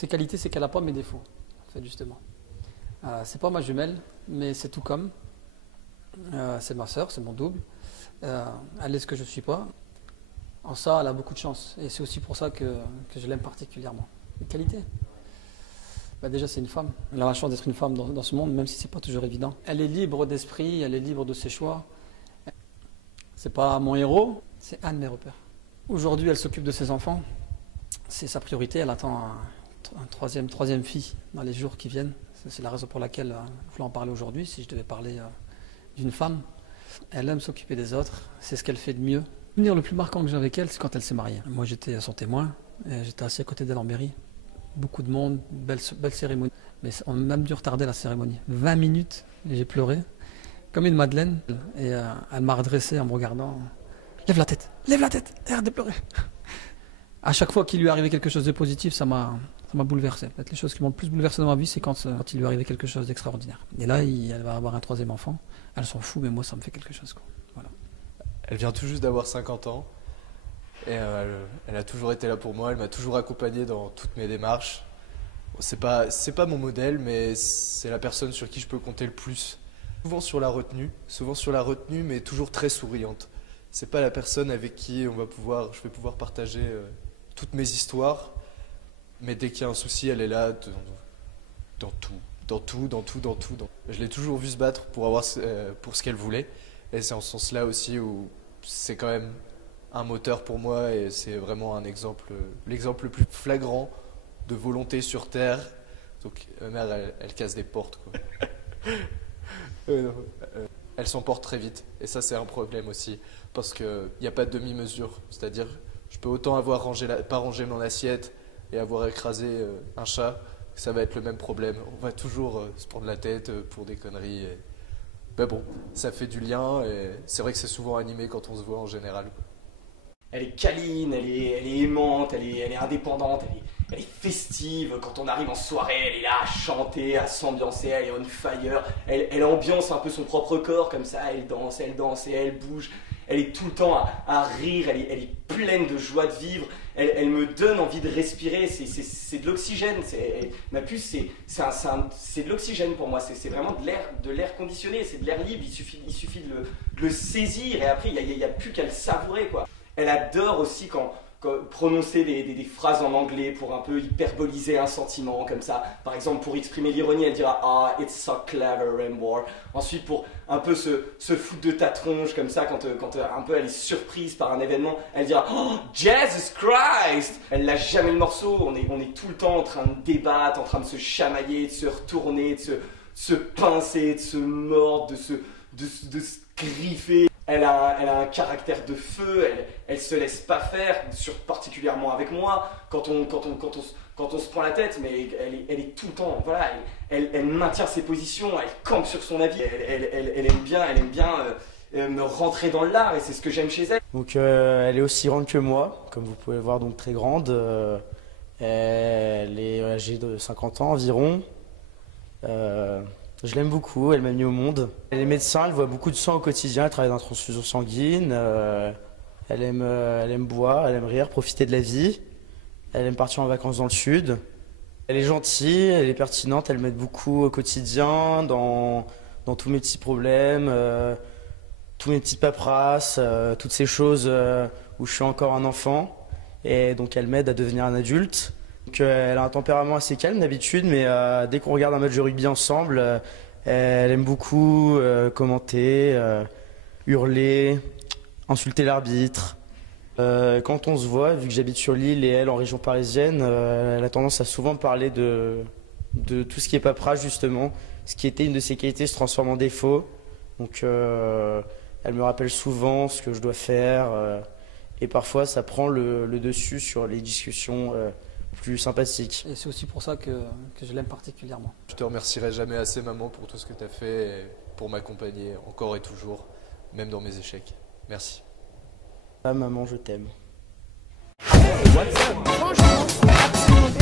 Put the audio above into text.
Ses qualités, c'est qu'elle n'a pas mes défauts, en fait, justement. C'est pas ma jumelle, mais c'est tout comme. C'est ma sœur, c'est mon double. Elle est ce que je ne suis pas. En ça, elle a beaucoup de chance. Et c'est aussi pour ça que je l'aime particulièrement. Les qualités. Déjà, c'est une femme. Elle a la chance d'être une femme dans ce monde, même si ce n'est pas toujours évident. Elle est libre d'esprit, elle est libre de ses choix. C'est pas mon héros, c'est un de mes repères. Aujourd'hui, elle s'occupe de ses enfants. C'est sa priorité. Elle attend un troisième fille dans les jours qui viennent. C'est la raison pour laquelle je voulais en parler aujourd'hui. Si je devais parler d'une femme, elle aime s'occuper des autres. C'est ce qu'elle fait de mieux. Le souvenir le plus marquant que j'ai avec elle, c'est quand elle s'est mariée. Moi, j'étais son témoin. J'étais assis à côté d'elle en mairie. Beaucoup de monde, belle cérémonie. Mais on a même dû retarder la cérémonie. 20 minutes, et j'ai pleuré, comme une madeleine. Et elle m'a redressé en me regardant. Lève la tête, arrête de pleurer. À chaque fois qu'il lui arrivait quelque chose de positif, ça m'a bouleversé. Peut-être les choses qui m'ont le plus bouleversé dans ma vie, c'est quand il lui arrivait quelque chose d'extraordinaire. Et là, elle va avoir un troisième enfant. Elle s'en fout, mais moi, ça me fait quelque chose, quoi. Voilà. Elle vient tout juste d'avoir 50 ans. Et elle a toujours été là pour moi, elle m'a toujours accompagné dans toutes mes démarches. C'est pas mon modèle, mais c'est la personne sur qui je peux compter le plus. Souvent sur la retenue, mais toujours très souriante. C'est pas la personne avec qui je vais pouvoir partager toutes mes histoires, mais dès qu'il y a un souci, elle est là dans tout. Je l'ai toujours vue se battre pour ce qu'elle voulait, et c'est en ce sens-là aussi où c'est quand même un moteur pour moi, et c'est vraiment l'exemple le plus flagrant de volonté sur Terre. Donc ma mère, elle casse des portes, quoi. Elle s'emporte très vite, et ça c'est un problème aussi, parce qu'il n'y a pas de demi-mesure. C'est-à-dire, je peux autant avoir pas rangé mon assiette et avoir écrasé un chat, que ça va être le même problème. On va toujours se prendre la tête pour des conneries. Mais bon, ça fait du lien, et c'est vrai que c'est souvent animé quand on se voit en général, quoi. Elle est câline, elle est aimante, elle est indépendante, elle est festive. Quand on arrive en soirée, elle est là à chanter, à s'ambiancer, elle est on fire. Elle ambiance un peu son propre corps comme ça, elle danse et elle bouge. Elle est tout le temps à rire, elle est pleine de joie de vivre. Elle me donne envie de respirer, c'est de l'oxygène. Ma puce, c'est de l'oxygène pour moi, c'est vraiment de l'air conditionné, c'est de l'air libre. Il suffit de le saisir, et après il n'y a plus qu'à le savourer, quoi. Elle adore aussi quand prononcer des phrases en anglais pour un peu hyperboliser un sentiment comme ça. Par exemple, pour exprimer l'ironie, elle dira « Ah, it's so clever and more ». Ensuite, pour un peu se foutre de ta tronche comme ça, quand un peu elle est surprise par un événement, elle dira « Oh, Jesus Christ ». Elle lâche jamais le morceau, on est tout le temps en train de débattre, en train de se chamailler, de se retourner, de se pincer, de se mordre, de se griffer. Elle a un caractère de feu, elle se laisse pas faire, particulièrement avec moi, quand on se prend la tête, mais elle est tout le temps, voilà, elle maintient ses positions, elle campe sur son avis, elle aime bien me rentrer dans l'art, et c'est ce que j'aime chez elle. Donc elle est aussi grande que moi, comme vous pouvez le voir, donc très grande. Elle est âgée de 50 ans environ. Je l'aime beaucoup, elle m'a mis au monde. Elle est médecin, elle voit beaucoup de sang au quotidien, elle travaille dans la transfusion sanguine. Elle aime boire, elle aime rire, profiter de la vie. Elle aime partir en vacances dans le sud. Elle est gentille, elle est pertinente, elle m'aide beaucoup au quotidien, dans tous mes petits problèmes, tous mes petites paperasses, toutes ces choses où je suis encore un enfant. Et donc elle m'aide à devenir un adulte. Donc, elle a un tempérament assez calme d'habitude, mais dès qu'on regarde un match de rugby ensemble, elle aime beaucoup commenter, hurler, insulter l'arbitre. Quand on se voit, vu que j'habite sur l'île et elle en région parisienne, elle a tendance à souvent parler de tout ce qui est paperasse justement. Ce qui était une de ses qualités se transforme en défaut. Donc elle me rappelle souvent ce que je dois faire, et parfois ça prend le dessus sur les discussions plus sympathique. Et c'est aussi pour ça que je l'aime particulièrement. Je te remercierai jamais assez, maman, pour tout ce que tu as fait et pour m'accompagner encore et toujours, même dans mes échecs. Merci. Ah, maman, je t'aime. Franchement, absolument.